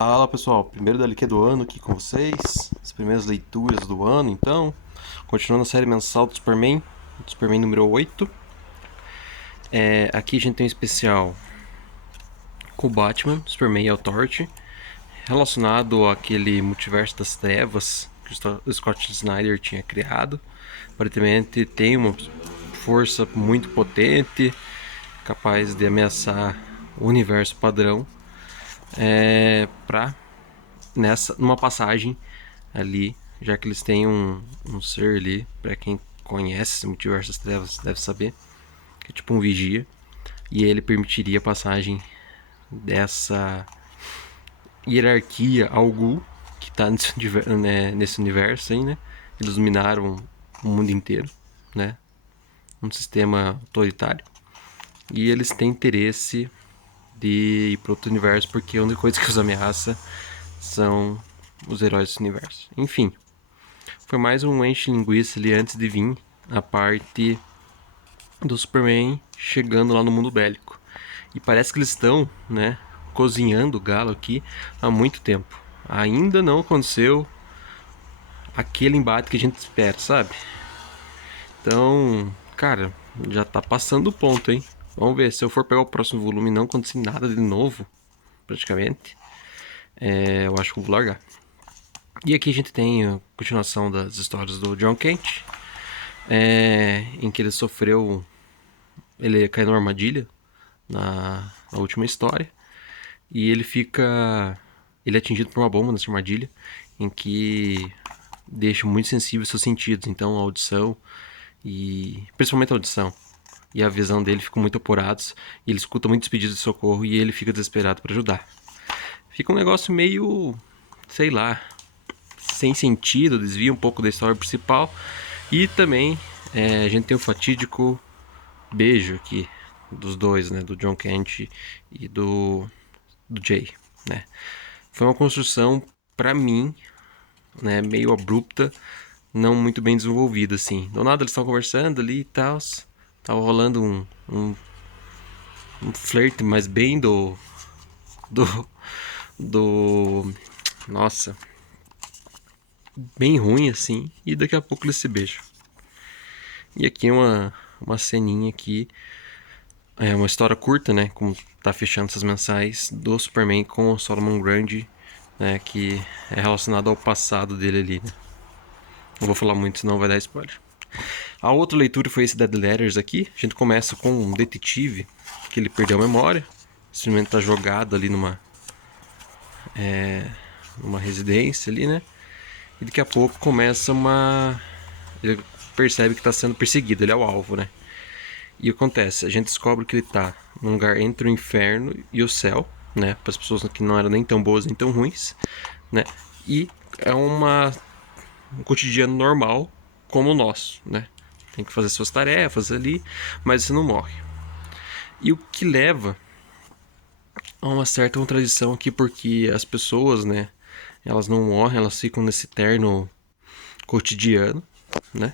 Fala pessoal, primeiro da LQ do ano aqui com vocês, as primeiras leituras do ano então, continuando a série mensal do Superman número 8. Aqui a gente tem um especial com o Batman, Superman e Authority, relacionado àquele multiverso das trevas que o Scott Snyder tinha criado. Aparentemente tem uma força muito potente, capaz de ameaçar o universo padrão, numa passagem ali, já que eles têm um ser ali, para quem conhece esse multiverso das trevas deve saber, que é tipo um vigia, e ele permitiria a passagem dessa hierarquia ao Ghul, que está nesse universo aí, né? Eles dominaram o mundo inteiro, né? Um sistema autoritário. E eles têm interesse de ir para outro universo, porque a única coisa que os ameaça são os heróis desse universo. Enfim, foi mais um enche-linguiça ali antes de vir a parte do Superman chegando lá no mundo bélico. E parece que eles estão, né, cozinhando o galo aqui há muito tempo. Ainda não aconteceu aquele embate que a gente espera, sabe? Então, cara, já tá passando o ponto, hein? Vamos ver, se eu for pegar o próximo volume e não acontecer nada de novo, praticamente, eu acho que eu vou largar. E aqui a gente tem a continuação das histórias do John Kent, em que ele sofreu. Ele cai numa armadilha na última história. E ele fica. Ele é atingido por uma bomba nessa armadilha, em que deixa muito sensível seus sentidos. Então a audição, e principalmente a audição, e a visão dele ficam muito apurados. E ele escuta muitos pedidos de socorro e ele fica desesperado para ajudar. Fica um negócio meio, sei lá, sem sentido, desvia um pouco da história principal. E também a gente tem o fatídico beijo aqui dos dois, né, do John Kent e do Jay, né? Foi uma construção para mim, né, meio abrupta, não muito bem desenvolvida assim. Do nada eles estão conversando ali e tal, tava rolando um flerte, mas bem do do nossa, bem ruim assim, e daqui a pouco eles se beijam. E aqui uma ceninha aqui, é uma história curta, né, como tá fechando essas mensais do Superman com o Solomon Grundy, né, que é relacionado ao passado dele ali, né. Não vou falar muito, senão vai dar spoiler. A outra leitura foi esse Dead Letters aqui. A gente começa com um detetive que ele perdeu a memória, simplesmente tá jogado ali numa residência ali, né, e daqui a pouco começa ele percebe que está sendo perseguido, ele é o alvo, né. E acontece, a gente descobre que ele tá num lugar entre o inferno e o céu, né? Para as pessoas que não eram nem tão boas nem tão ruins, né? E é um cotidiano normal como o nosso, né? Tem que fazer suas tarefas ali, mas você não morre. E o que leva a uma certa contradição aqui, porque as pessoas, né? Elas não morrem, elas ficam nesse eterno cotidiano, né?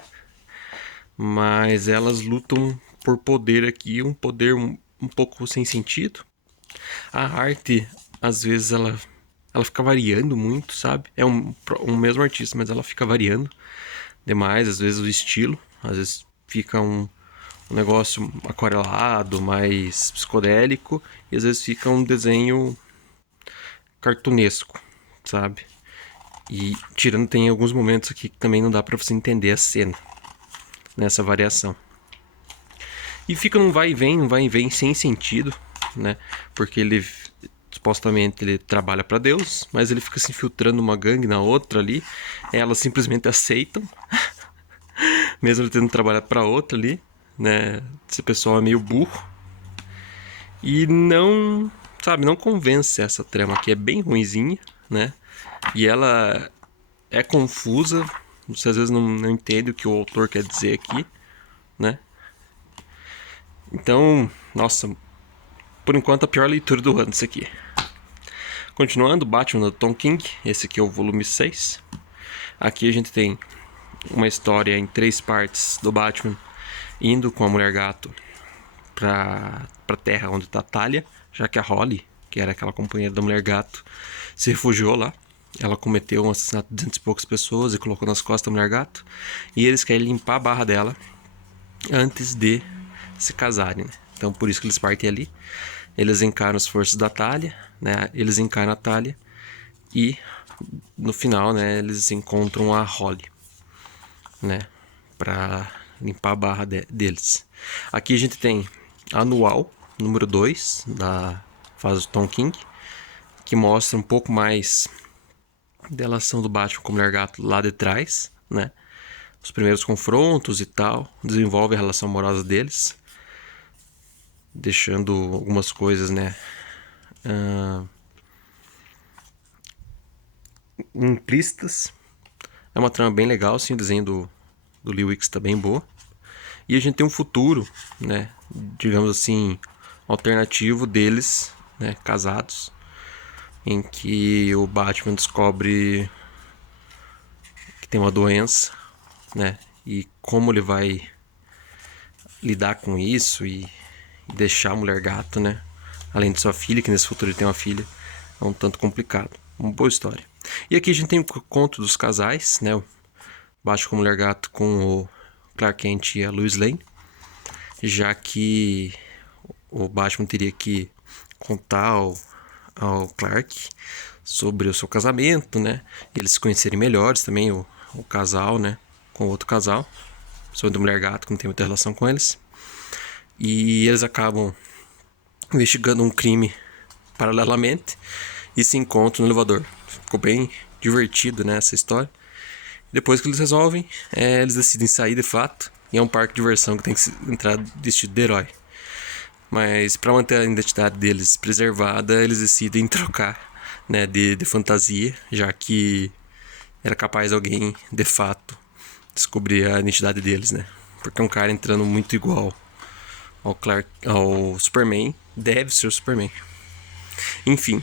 Mas elas lutam por poder aqui, um poder um pouco sem sentido. A arte, às vezes, ela fica variando muito, sabe? É um mesmo artista, mas ela fica variando demais, às vezes o estilo, às vezes fica um negócio aquarelado, mais psicodélico, e às vezes fica um desenho cartunesco, sabe? E tirando, tem alguns momentos aqui que também não dá pra você entender a cena nessa variação. E fica num vai e vem, um vai e vem sem sentido, né? Porque ele supostamente ele trabalha para Deus, mas ele fica se infiltrando uma gangue na outra ali. Elas simplesmente aceitam, mesmo ele tendo trabalhado para outra ali, né? Esse pessoal é meio burro e não, sabe, não convence essa trama que é bem ruinzinha, né? E ela é confusa, você às vezes não entende o que o autor quer dizer aqui, né? Então, nossa, por enquanto a pior leitura do ano isso aqui. Continuando, Batman do Tom King, esse aqui é o volume 6. Aqui a gente tem uma história em 3 partes do Batman indo com a Mulher Gato pra terra onde tá a Talia, já que a Holly, que era aquela companheira da Mulher Gato, se refugiou lá. Ela cometeu um assassinato de 200 e poucas pessoas e colocou nas costas da Mulher Gato. E eles querem limpar a barra dela antes de se casarem, né? Então por isso que eles partem ali. Eles encaram as forças da Talia, né? Eles encaram a Talia e no final, né, eles encontram a Holly, né, para limpar a barra deles. Aqui a gente tem Anual, número 2 da fase do Tom King, que mostra um pouco mais da relação do Batman com o Mulher Gato lá de trás, né? Os primeiros confrontos e tal, desenvolve a relação amorosa deles, deixando algumas coisas, né, implícitas. É uma trama bem legal, sim, o desenho do Lee Wicks tá bem boa. E a gente tem um futuro, né, digamos assim, alternativo deles, né, casados, em que o Batman descobre que tem uma doença, né, e como ele vai lidar com isso e deixar a Mulher Gato, né, além de sua filha, que nesse futuro ele tem uma filha, é um tanto complicado. Uma boa história. E aqui a gente tem o conto dos casais, né, o Batman com a Mulher Gato com o Clark Kent e a Lois Lane, já que o Batman teria que contar ao Clark sobre o seu casamento, né? Eles se conhecerem melhores também, o casal, né? Com outro casal, sobre a Mulher Gato, que não tem muita relação com eles. E eles acabam investigando um crime paralelamente e se encontram no elevador. Ficou bem divertido, né, essa história. Depois que eles resolvem, eles decidem sair de fato. E é um parque de diversão que tem que entrar vestido de herói. Mas para manter a identidade deles preservada, eles decidem trocar, né, de fantasia, já que era capaz alguém, de fato, descobrir a identidade deles, né? Porque um cara entrando muito igual ao Superman deve ser o Superman. Enfim,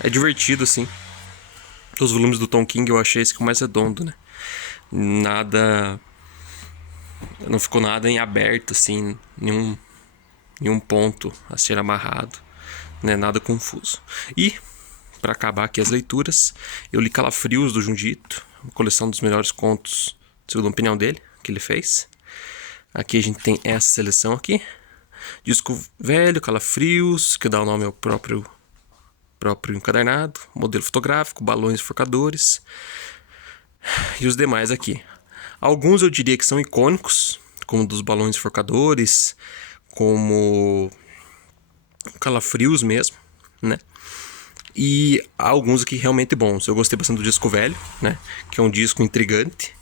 é divertido, assim. Dos volumes do Tom King eu achei esse que é o mais redondo, né? Nada... Não ficou nada em aberto, assim, nenhum ponto a ser amarrado, né? Nada confuso. E, para acabar aqui as leituras, eu li Calafrios do Junji Ito, uma coleção dos melhores contos, segundo a opinião dele, que ele fez. Aqui a gente tem essa seleção aqui. Disco velho, Calafrios, que dá o nome ao próprio encadernado, modelo fotográfico, balões forcadores e os demais aqui. Alguns eu diria que são icônicos, como dos balões forcadores, como Calafrios mesmo, né? E há alguns aqui realmente bons. Eu gostei bastante do disco velho, né? Que é um disco intrigante,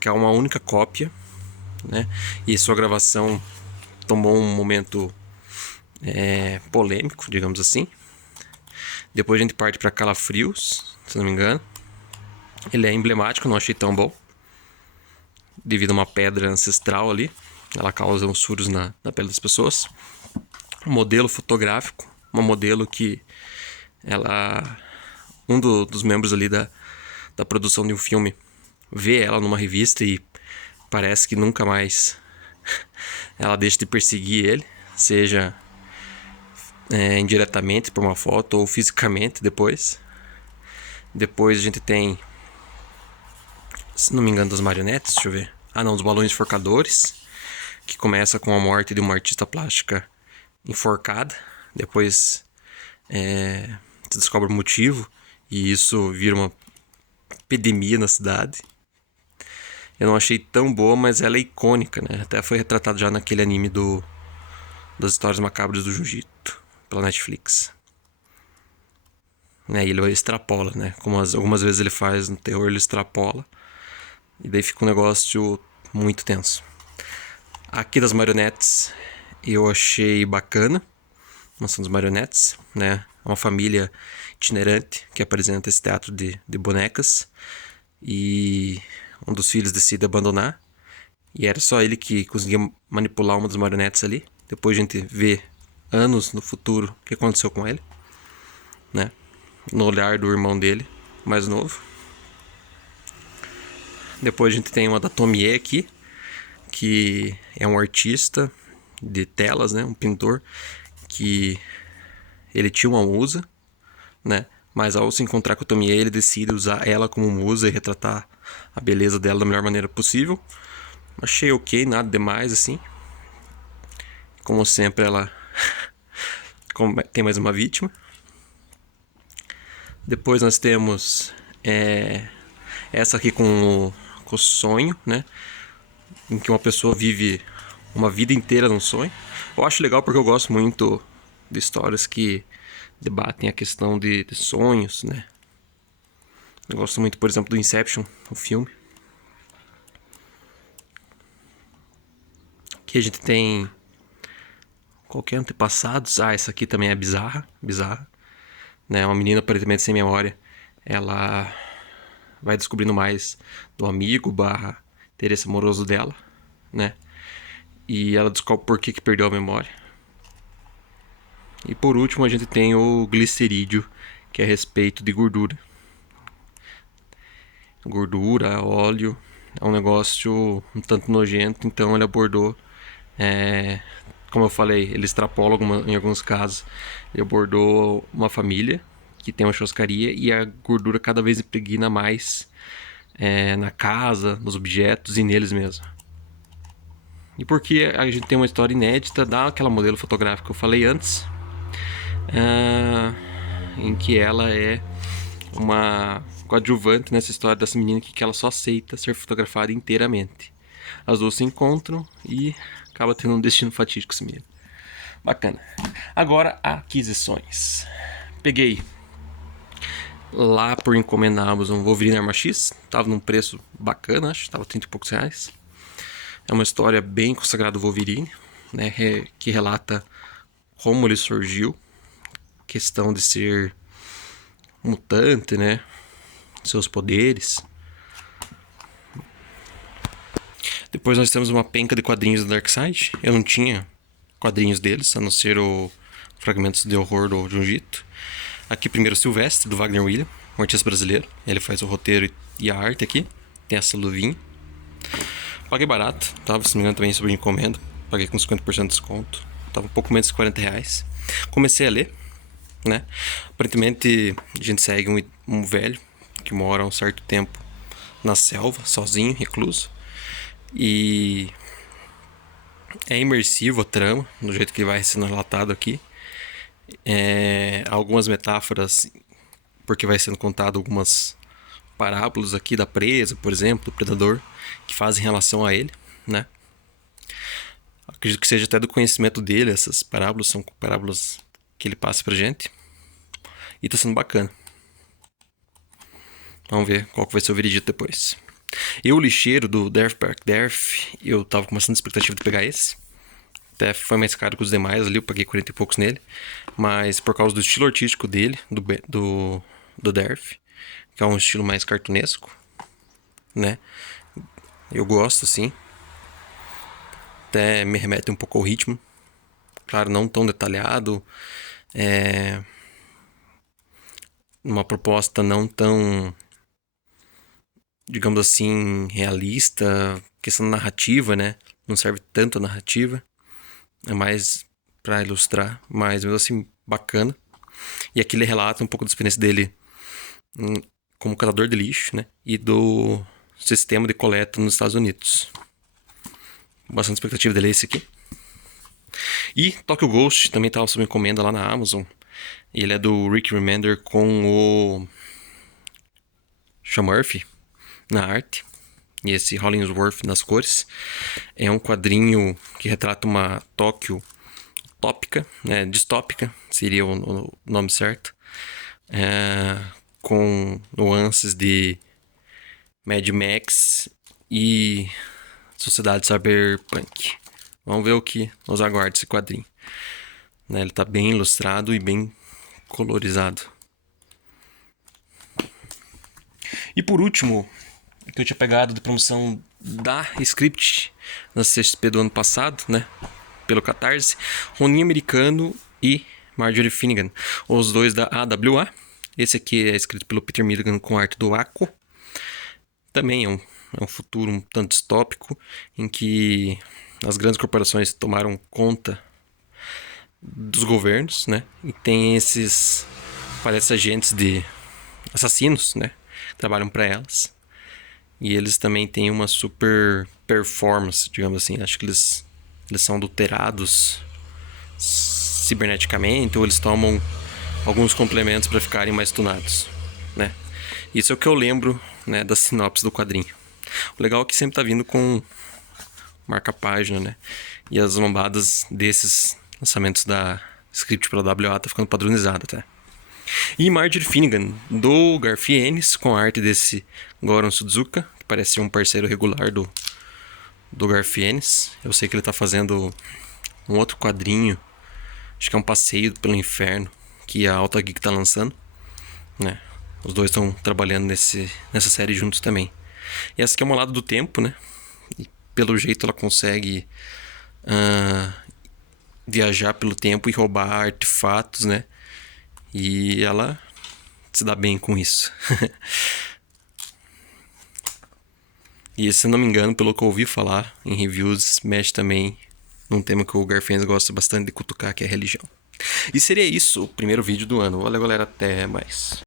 que é uma única cópia, né? E sua gravação tomou um momento polêmico, digamos assim. Depois a gente parte para Calafrios, se não me engano. Ele é emblemático, não achei tão bom, devido a uma pedra ancestral ali. Ela causa uns furos na pele das pessoas. Um modelo fotográfico, uma modelo que dos membros ali da produção de um filme vê ela numa revista e parece que nunca mais ela deixa de perseguir ele, seja indiretamente por uma foto ou fisicamente depois. Depois a gente tem, se não me engano, das marionetes, deixa eu ver. Dos balões forcadores, que começa com a morte de uma artista plástica enforcada. Depois se descobre o motivo e isso vira uma epidemia na cidade. Eu não achei tão boa, mas ela é icônica, né? Até foi retratado já naquele anime das histórias macabras do Jiu-Jitsu pela Netflix. E ele extrapola, né? Como algumas vezes ele faz no terror, ele extrapola. E daí fica um negócio muito tenso. Aqui das marionetes eu achei bacana. Mansão dos Marionetes, né? É uma família itinerante que apresenta esse teatro de bonecas. E um dos filhos decide abandonar. E era só ele que conseguia manipular uma das marionetes ali. Depois a gente vê anos no futuro o que aconteceu com ele, né? No olhar do irmão dele, mais novo. Depois a gente tem uma da Tomie aqui, que é um artista de telas, né? Um pintor que ele tinha uma musa, né? Mas ao se encontrar com a Tomie, ele decide usar ela como musa e retratar a beleza dela da melhor maneira possível. Achei ok, nada demais assim. Como sempre, ela tem mais uma vítima. Depois nós temos essa aqui com o sonho, né? Em que uma pessoa vive uma vida inteira num sonho. Eu acho legal porque eu gosto muito de histórias que debatem a questão de sonhos, né? Eu gosto muito, por exemplo, do Inception, o filme. Aqui a gente tem qualquer antepassados. Ah, essa aqui também é bizarra, né? Uma menina aparentemente sem memória. Ela vai descobrindo mais do amigo barra interesse amoroso dela, né? E ela descobre por que perdeu a memória. E por último a gente tem o glicerídeo, que é a respeito de gordura. Gordura, óleo, é um negócio um tanto nojento, então ele abordou, como eu falei, ele extrapola em alguns casos. Ele abordou uma família que tem uma churrascaria e a gordura cada vez impregna mais na casa, nos objetos e neles mesmo. E porque a gente tem uma história inédita daquela modelo fotográfica que eu falei antes, em que ela é uma coadjuvante nessa história dessa menina que ela só aceita ser fotografada inteiramente. As duas se encontram e acaba tendo um destino fatídico esse menino. Bacana. Agora, aquisições. Peguei lá por encomenda na Amazon Wolverine Arma X. Tava num preço bacana, acho. Tava 30 e poucos reais. É uma história bem consagrada do Wolverine, né? Que relata como ele surgiu. Questão de ser mutante, né? Seus poderes. Depois nós temos uma penca de quadrinhos do Darkseid. Eu não tinha quadrinhos deles, a não ser o Fragmentos de Horror do Junjito. Aqui primeiro Silvestre, do Wagner William, um artista brasileiro. Ele faz o roteiro e a arte aqui. Tem essa luvinha. Paguei barato, tava, se não me engano, também sobre encomenda. Paguei com 50% de desconto. Tava um pouco menos de 40 reais. Comecei a ler, né? Aparentemente a gente segue um velho que mora há um certo tempo na selva, sozinho, recluso. E é imersivo a trama, do jeito que vai sendo relatado aqui. Algumas metáforas, porque vai sendo contado algumas parábolas aqui da presa, por exemplo, do predador, que fazem relação a ele, né? Acredito que seja até do conhecimento dele, essas parábolas são parábolas que ele passa pra gente. E tá sendo bacana. Vamos ver qual que vai ser o veredito depois. E o lixeiro do Death Park Death, eu tava com bastante expectativa de pegar esse. Até foi mais caro que os demais ali, eu paguei 40 e poucos nele. Mas por causa do estilo artístico dele, do Death, que é um estilo mais cartunesco, né? Eu gosto, assim. Até me remete um pouco ao ritmo. Claro, não tão detalhado. Uma proposta não tão, digamos assim, realista. Questão narrativa, né? Não serve tanto a narrativa. É mais pra ilustrar, mas mesmo assim, bacana. E aqui ele relata um pouco da experiência dele como catador de lixo, né? E do sistema de coleta nos Estados Unidos. Bastante expectativa dele é esse aqui. E Tokyo Ghost também estava sob encomenda lá na Amazon. Ele é do Rick Remender com o Sean Murphy na arte. E esse Hollingsworth nas cores. É um quadrinho que retrata uma Tóquio utópica, né? Distópica, seria o nome certo. Com nuances de Mad Max e Sociedade Cyberpunk. Vamos ver o que nos aguarda esse quadrinho. Né? Ele está bem ilustrado e bem colorizado. E por último, que eu tinha pegado de promoção da Script na CXP do ano passado, né? Pelo Catarse, Ronin Americano e Marjorie Finnegan, os dois da AWA. Esse aqui é escrito pelo Peter Milligan com arte do Ako. Também é um futuro um tanto distópico, em que as grandes corporações tomaram conta dos governos, né? E tem esses, parece agentes de assassinos, né? Que trabalham para elas. E eles também têm uma super performance, digamos assim. Acho que eles são adulterados ciberneticamente, ou eles tomam alguns complementos para ficarem mais tunados, né? Isso é o que eu lembro, né, da sinopse do quadrinho. O legal é que sempre tá vindo com marca-página, né? E as lombadas desses lançamentos da script pela WA tá ficando padronizada, tá? E Marjorie Finnegan, do Garfienes, com a arte desse Goran Sudzuka, que parece ser um parceiro regular do Garfienes. Eu sei que ele tá fazendo um outro quadrinho, acho que é um passeio pelo inferno, que a Alta Geek tá lançando, né? Os dois estão trabalhando nessa série juntos também. E essa aqui é uma lado do tempo, né? E pelo jeito ela consegue viajar pelo tempo e roubar artefatos, né? E ela se dá bem com isso. E se não me engano, pelo que eu ouvi falar em reviews, mexe também num tema que o Garfiennes gosta bastante de cutucar, que é a religião. E seria isso o primeiro vídeo do ano. Valeu, galera. Até mais.